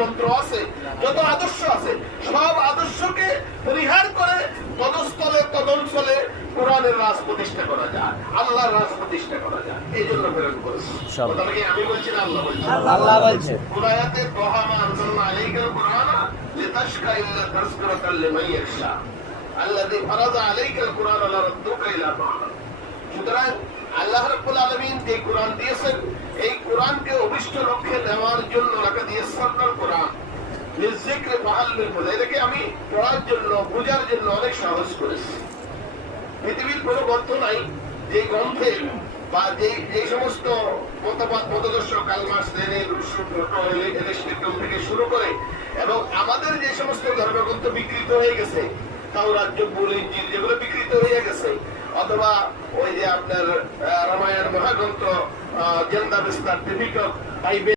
মন্ত্র আছে, যত আদর্শ আছে, সব আদর্শকে পরিহার করে তদস্থলে তদঞ্চলে কোরআনের রাজ প্রতিষ্ঠা করা যায়, আল্লাহর রাজ প্রতিষ্ঠা করা যায়। এই জন্য প্রেরণ করেছি। আমি বলছি না আল্লাহ বলছি? আল্লাহ বলছে কুরায়াতে তোহামা আনজালনা আলাইকাল কুরআনা লিতাশকা ইল্লা তাযকিরাতাল লিমান ইয়াখশা আল্লাযী ফারাযা আলাইকাল কুরআনা লারাদ্দুকা ইলা মা'আদ। সুতরাং আল্লাহ রাব্বুল আলামিন যে কোরআন দিয়েছেন, এই কোরআনকে অভিষ্ট লক্ষ্যে নেওয়ার জন্য লাকাদ ইয়াসসারনাল কোরআন লিযিকরি ফাহাল মিন মুদ্দাকির। এটাকে আমি পড়ার জন্য, বোঝার জন্য অনেক সহজ করেছি। পৃথিবীর কোনো গ্রন্থ নাই যে গ্রন্থে বা যে সমস্ত মতদর্শ কালমার্কস, লেনিন, রুশো, এরিস্টটল থেকে শুরু করে এবং আমাদের যে সমস্ত ধর্মগ্রন্থ বিকৃত হয়ে গেছে, তাও রাজ্য বল, ইনজিল যেগুলো বিকৃত হয়ে গেছে, অথবা ওই যে আপনার রামায়ণ মহাগ্রন্থ, জেন্দা বিস্তার, ত্রিপিটক, বাইবেল